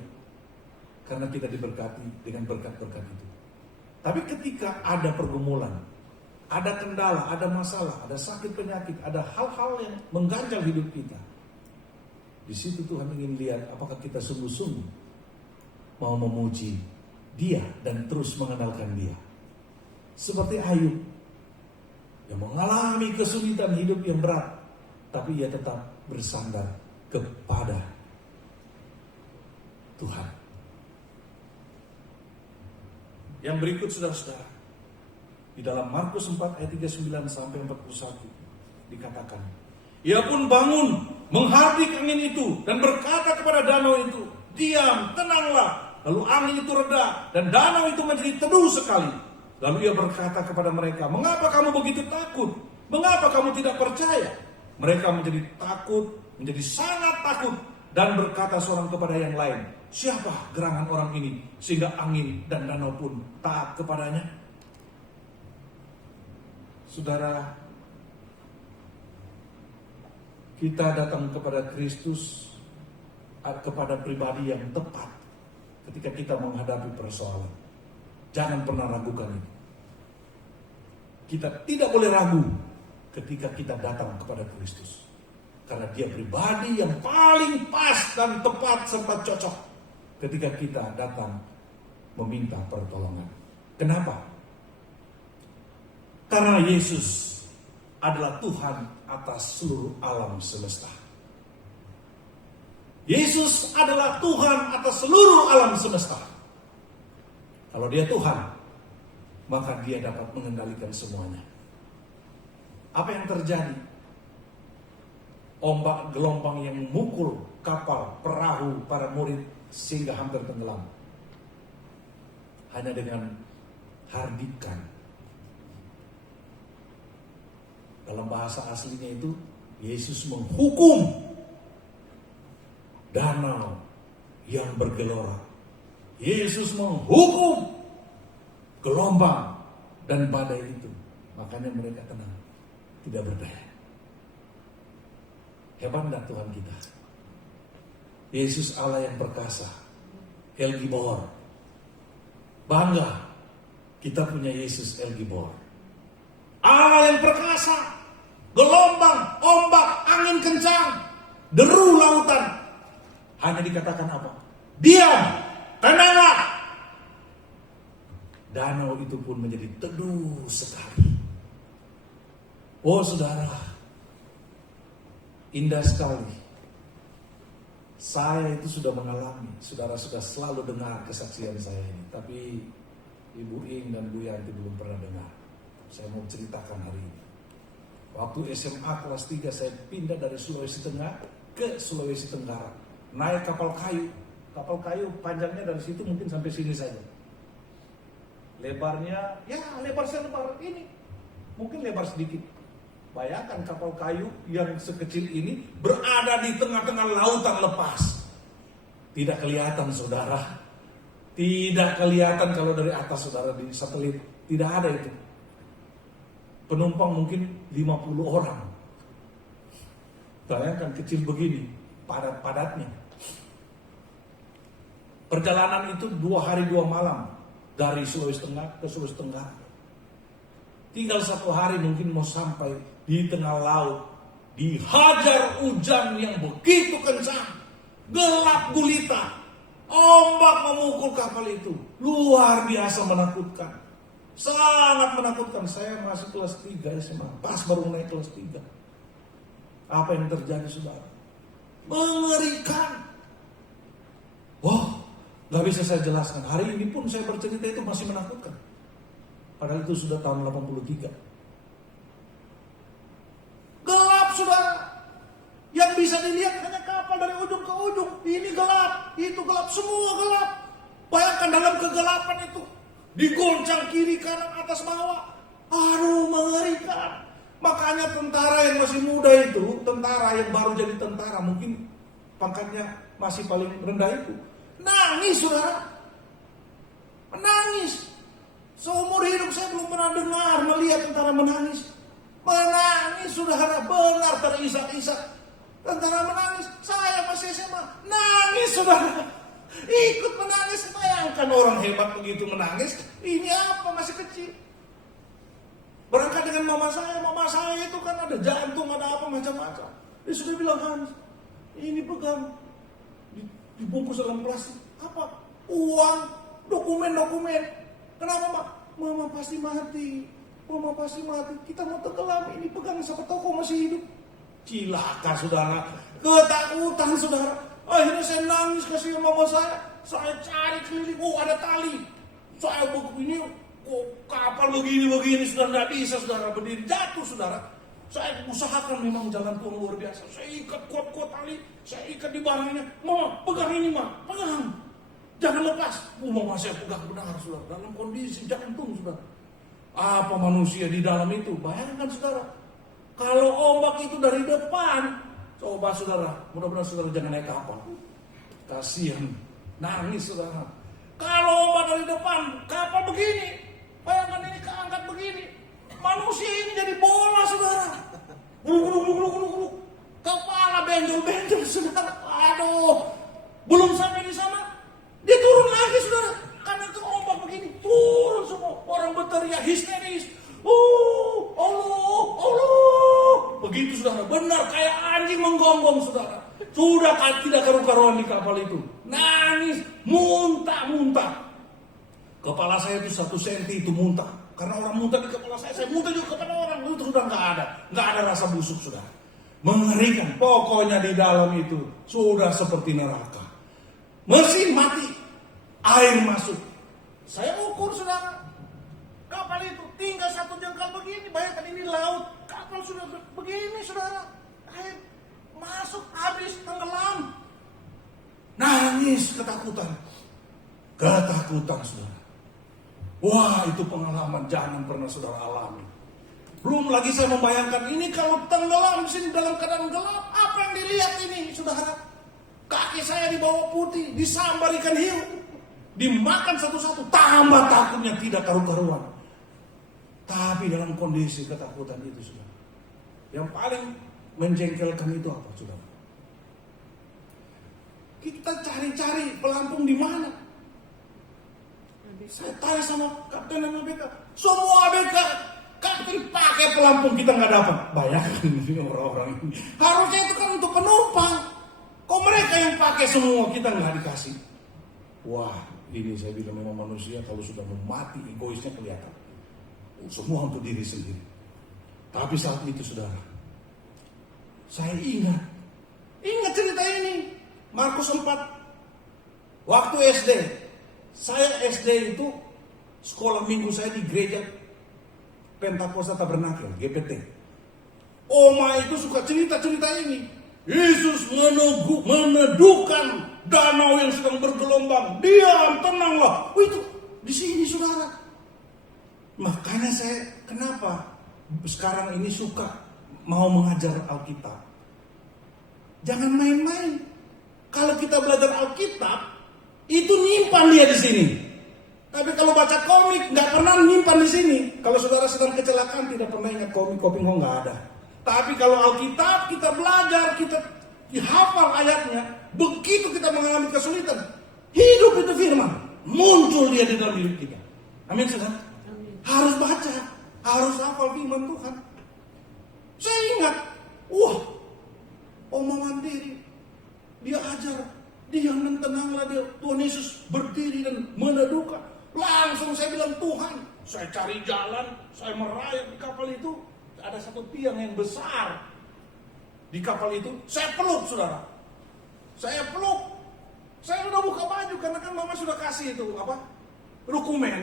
Karena kita diberkati dengan berkat-berkat itu. Tapi ketika ada pergumulan, ada kendala, ada masalah, ada sakit penyakit, ada hal-hal yang mengganjal hidup kita. Di situ Tuhan ingin lihat apakah kita sungguh-sungguh mau memuji Dia dan terus mengenalkan Dia. Seperti Ayub yang mengalami kesulitan hidup yang berat, tapi ia tetap bersandar kepada Tuhan. Yang berikut saudara-saudara, di dalam Markus 4 ayat 39 sampai 41 dikatakan, ia pun bangun menghardik angin itu dan berkata kepada danau itu, diam, tenanglah. Lalu angin itu reda dan danau itu menjadi teduh sekali. Lalu ia berkata kepada mereka, mengapa kamu begitu takut? Mengapa kamu tidak percaya? Mereka menjadi takut, menjadi sangat takut, dan berkata seorang kepada yang lain, siapa gerangan orang ini sehingga angin dan danau pun taat kepadanya? Saudara, kita datang kepada Kristus, kepada pribadi yang tepat ketika kita menghadapi persoalan. Jangan pernah ragukan itu. Kita tidak boleh ragu ketika kita datang kepada Kristus. Karena Dia pribadi yang paling pas dan tepat serta cocok ketika kita datang meminta pertolongan. Kenapa? Karena Yesus adalah Tuhan atas seluruh alam semesta. Yesus adalah Tuhan atas seluruh alam semesta. Kalau Dia Tuhan, maka Dia dapat mengendalikan semuanya. Apa yang terjadi? Ombak gelombang yang memukul kapal, perahu para murid sehingga hampir tenggelam. Hanya dengan hardikan. Dalam bahasa aslinya itu, Yesus menghukum danau yang bergelora. Yesus menghukum gelombang dan badai itu. Makanya mereka tenang, tidak berdaya. Hebat enggak Tuhan kita? Yesus Allah yang perkasa, El Gibor. Bangga kita punya Yesus El Gibor. Allah yang perkasa, gelombang, ombak, angin kencang, deru lautan. Hanya dikatakan apa? Diam, tenanglah. Danau itu pun menjadi teduh sekali. Oh saudara, indah sekali. Saya itu sudah mengalami, saudara sudah selalu dengar kesaksian saya ini. Tapi Ibu Ing dan Bu Yanti belum pernah dengar. Saya mau ceritakan hari ini. Waktu SMA kelas 3 saya pindah dari Sulawesi Tengah ke Sulawesi Tenggara. Naik kapal kayu. Kapal kayu panjangnya dari situ mungkin sampai sini saja. Lebarnya, ya lebar selebar ini. mungkin lebar sedikit. Bayangkan kapal kayu yang sekecil ini berada di tengah-tengah lautan lepas. Tidak kelihatan saudara. Tidak kelihatan kalau dari atas saudara di satelit. Tidak ada itu. Penumpang mungkin 50 orang. Bayangkan kecil begini, padat-padatnya. Perjalanan itu 2 hari 2 malam dari Sulawesi Tengah ke Sulawesi Tenggara. Tinggal 1 hari mungkin mau sampai di tengah laut, dihajar hujan yang begitu kencang, gelap gulita, ombak memukul kapal itu, luar biasa menakutkan, sangat menakutkan. Saya masih kelas 3 SMA, pas baru naik kelas 3. Apa yang terjadi saudara? Mengerikan. Wah, gak bisa saya jelaskan. Hari ini pun saya bercerita itu masih menakutkan. Padahal itu sudah tahun 83. Gelap saudara. Yang bisa dilihat hanya kapal dari ujung ke ujung. Ini gelap, itu gelap, semua gelap. Bayangkan dalam kegelapan itu, digoncang kiri kanan atas bawah. Aduh, mengerikan. Makanya tentara yang masih muda itu, tentara yang baru jadi tentara, mungkin pangkatnya masih paling rendah itu, nangis saudara. Menangis. Seumur hidup saya belum pernah dengar, melihat tentara menangis. Menangis saudara, benar terisak-isak. Tentara menangis, saya masih SMA, nangis saudara. Ikut menangis, bayangkan orang hebat begitu menangis. Ini apa, masih kecil. Berangkat dengan mama saya itu kan ada jantung, ada apa macam-macam. Dia sudah bilang, Hans, ini pegang, dibungkus dalam plastik. Apa? Uang, dokumen. Kenapa, Mak? Mama pasti mati. Mama pasti mati. Kita mau tenggelam, ini pegang, siapa tahu kau masih hidup. Cilaka saudara, ketakutan saudara. Akhirnya saya nangis kasih mama saya. Saya cari keliling, ada tali. Saya begini, kapal begini sudah tidak bisa saudara berdiri, jatuh saudara. Saya usahakan memang jalan Tuhan luar biasa. Saya ikat kuat-kuat tali, saya ikat di barangnya. Mama, pegang ini, Ma, pegang. Jangan lepas. Mama saya pegang benar saudara, dalam kondisi jantung saudara. Apa manusia di dalam itu? Bayangkan saudara. Kalau ombak itu dari depan, coba saudara, mudah-mudahan saudara jangan naik kapal. Kasihan, nangis saudara. Kalau ombak dari depan, kapal begini, bayangkan ini keangkat begini, manusia ini jadi bola saudara. Gulung. Kepala benjol saudara. Aduh, belum sampai di sana, dia turun lagi saudara. Karena itu ombak begini, turun semua. Orang berteriak histeris. Allah. Begitu saudara, benar kayak anjing menggonggong saudara. Sudah tidak karu-karuan di kapal itu. Nangis, muntah. Kepala saya itu 1 senti itu muntah. Karena orang muntah di kepala saya muntah juga kepada orang. Itu sudah nggak ada rasa busuk saudara. Mengerikan. Pokoknya di dalam itu sudah seperti neraka. Mesin mati, air masuk. Saya ukur saudara. Kapal itu tinggal 1 jengkal begini. Bayangkan ini laut. Kapal sudah begini saudara. Air masuk, habis, tenggelam. Nangis ketakutan saudara. Wah, itu pengalaman jangan pernah saudara alami. Belum lagi saya membayangkan ini kalau tenggelam sini dalam keadaan gelap. Apa yang dilihat ini saudara? Kaki saya di bawah putih, disambar ikan hiu, dimakan satu-satu. Tambah takutnya tidak karu-karuan. Tapi dalam kondisi ketakutan itu saudara, yang paling menjengkelkan itu apa saudara? Kita cari-cari pelampung di mana? Saya tanya sama kapten dan ABK, semua ABK kapten pakai pelampung, kita nggak dapat. Bayangkan ini orang-orang ini. Harusnya itu kan untuk penumpang. Kok mereka yang pakai semua, kita nggak dikasih. Wah, ini saya bilang memang manusia kalau sudah mau mati egoisnya kelihatan. Semua untuk diri sendiri. Tapi saat itu saudara, saya ingat cerita ini. Markus 4. Waktu SD. Saya SD itu sekolah minggu saya di gereja Pentakosta Tabernakel, GPT. Oma itu suka cerita-cerita ini. Yesus meneduhkan danau yang sedang bergelombang. Diam, tenanglah. Itu di sini saudara. Makanya saya kenapa sekarang ini suka mau mengajar Alkitab, jangan main-main. Kalau kita belajar Alkitab, itu nyimpan dia di sini. Tapi kalau baca komik, nggak pernah nyimpan di sini. Kalau saudara sedang kecelakaan, tidak pernah ingat komik, nggak ada. Tapi kalau Alkitab, kita belajar, kita dihafal ayatnya. Begitu kita mengalami kesulitan, hidup itu firman, muncul dia di dalam hidup kita. Amin, saudara. Harus baca, harus hafal firman Tuhan. Saya ingat, omongan diri, dia ajar, diam dan tenanglah dia. Tuhan Yesus berdiri dan meneduhkan. Langsung saya bilang, Tuhan, saya cari jalan, saya merayap di kapal itu. Ada satu tiang yang besar di kapal itu. Saya peluk, saudara. Saya peluk. Saya udah buka baju karena kan mama sudah kasih itu dokumen.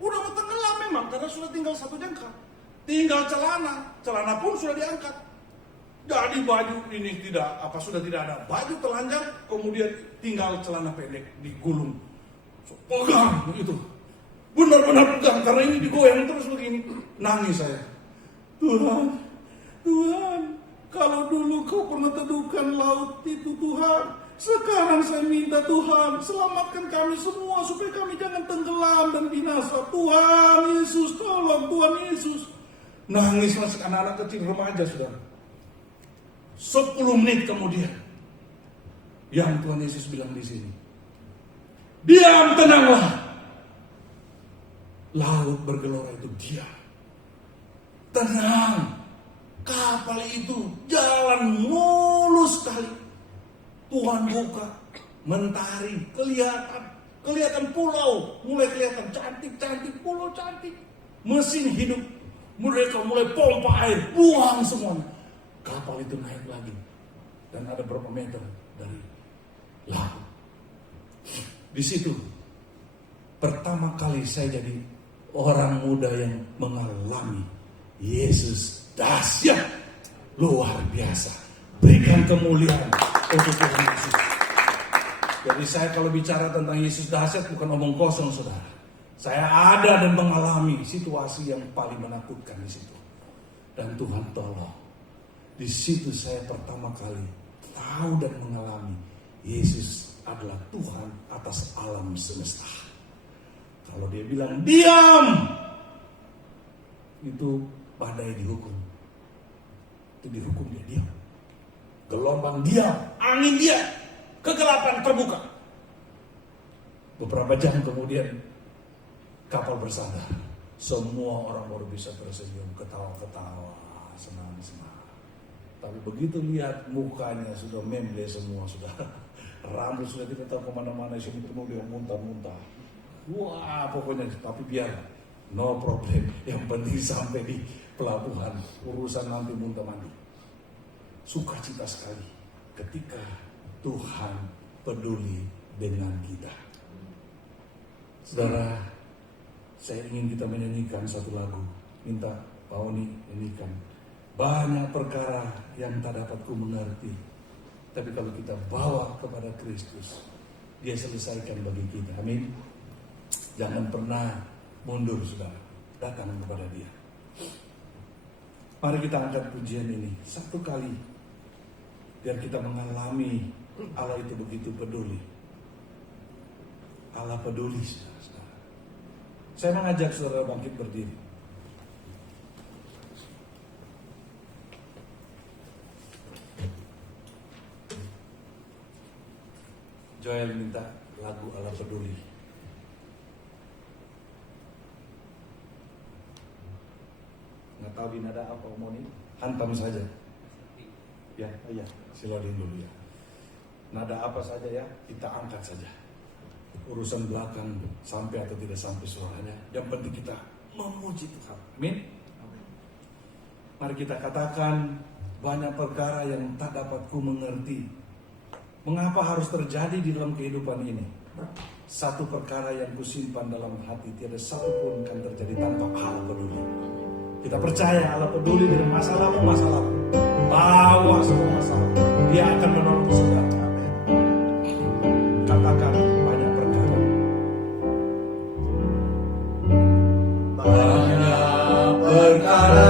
Udah mau tenggelam memang karena sudah tinggal satu jengkal. Tinggal celana pun sudah diangkat. Jadi baju ini sudah tidak ada. Baju telanjang, kemudian tinggal celana pendek digulung. Pegang begitu. Benar-benar pegang karena ini digoyang terus begini. Nangis saya. Tuhan, kalau dulu kau pernah teduhkan laut itu Tuhan, sekarang saya minta Tuhan, selamatkan kami semua supaya kami jangan tenggelam dan binasa. Tuhan Yesus, tolong Tuhan Yesus. Nangis masih anak-anak kecil remaja, saudara. 10 menit kemudian, yang Tuhan Yesus bilang di sini, diam, tenanglah. Laut bergelora itu diam. Tenang. Kapal itu jalan mulus sekali. Tuhan buka, mentari, kelihatan pulau, mulai kelihatan cantik-cantik, pulau cantik. Mesin hidup, mereka mulai pompa air, buang semuanya. Kapal itu naik lagi. Dan ada berapa meter dari laut. Di situ, pertama kali saya jadi orang muda yang mengalami Yesus dahsyat, luar biasa. Berikan kemuliaan untuk Tuhan Yesus. Jadi saya kalau bicara tentang Yesus dahsyat bukan omong kosong, saudara. Saya ada dan mengalami situasi yang paling menakutkan di situ. Dan Tuhan tolong. Di situ saya pertama kali tahu dan mengalami Yesus adalah Tuhan atas alam semesta. Kalau dia bilang diam, itu badai dihukum. Itu dihukum dia diam. Gelombang diam, angin diam, kegelapan terbuka. Beberapa jam kemudian kapal bersandar. Semua orang baru bisa tersenyum, ketawa-ketawa, senang-senang. Tapi begitu lihat mukanya sudah memble semua, sudah rambut sudah tidak tahu kemana-mana, sudah penuh dia muntah-muntah. Wah, pokoknya tapi biar no problem. Yang penting sampai di pelabuhan, urusan nanti muntah mandi. Sukacita sekali ketika Tuhan peduli dengan kita. Saudara, saya ingin kita menyanyikan satu lagu. Minta Pak Oni nyanyikan. Banyak perkara yang tak dapat ku mengerti, tapi kalau kita bawa kepada Kristus, Dia selesaikan bagi kita. Amin. Jangan pernah mundur, saudara. Datang kepada Dia. Mari kita angkat pujian ini satu kali, biar kita mengalami Allah itu begitu peduli. Allah peduli, saudara. Saya mengajak saudara bangkit berdiri. Joel minta lagu Allah peduli. Nggak tahu di nada apa mau nih, hantam saja. Ya, silakan dulu ya. Nada apa saja ya, kita angkat saja. Urusan belakang sampai atau tidak sampai suaranya, yang penting kita memuji Tuhan. Amin. Mari kita katakan, banyak perkara yang tak dapat ku mengerti. Mengapa harus terjadi di dalam kehidupan ini? Satu perkara yang kusimpan dalam hati, tiada satu pun kan terjadi tanpa Allah peduli. Kita percaya Allah peduli dengan masalah-masalah. Bawa semua masalah, Dia akan menolong saudara. Katakan banyak perkara. Banyak perkara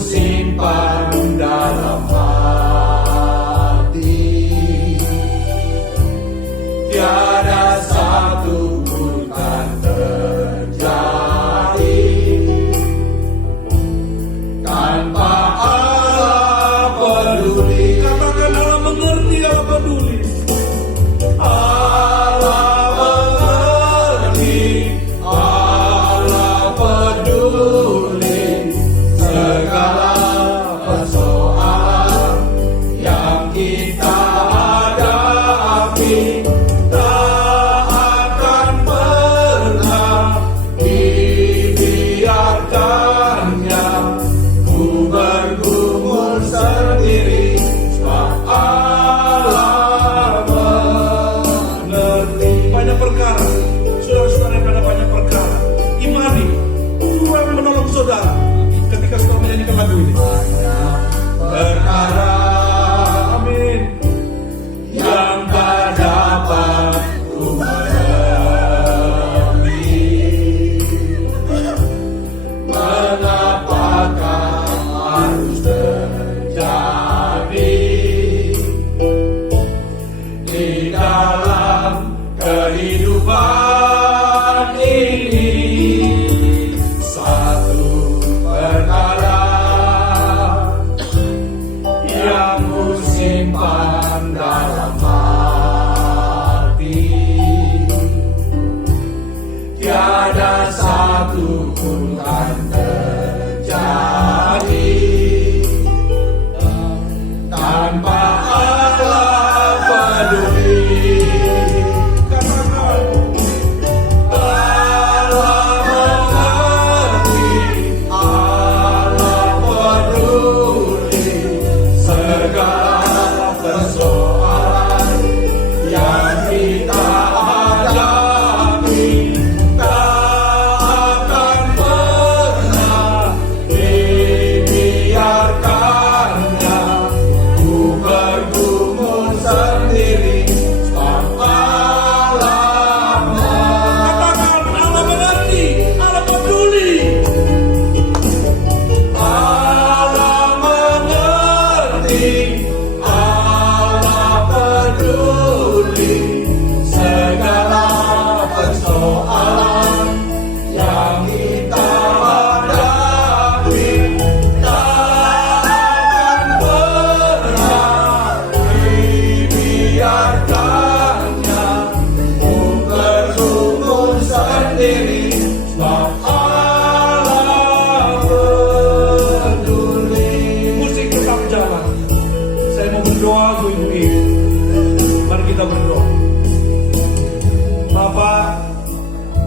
simpan dalam hati, tiada satu pun kan terjadi tanpa Allah peduli. Katakan Allah mengerti, Allah peduli. Allah mengerti, Allah peduli segala persoalan yang kita hadapi. Tak akan pernah dibiarkannya ku bergumul sendiri, sebab Allah mengerti. Banyak perkara, saudara-saudara, pada banyak perkara. Imani, Tuhan menolong saudara ketika saudara menyanyikan lagu ini. Perkara Amin. yang tak dapat ku mengerti, mengapakah harus terjadi di dalam kehidupan ini. Satu perkara yang ku simpan dalam hati, tiada satu pun kan terjadi tanpa Allah peduli. Katakan, Allah mengerti, Allah peduli segala persoalan yang kita hadapi. Tak akan pernah dibiarkannya ku bergumul sendiri, sebab Allah katakan Allah mengerti, Allah peduli. Allah mengerti, Allah peduli segala persoalan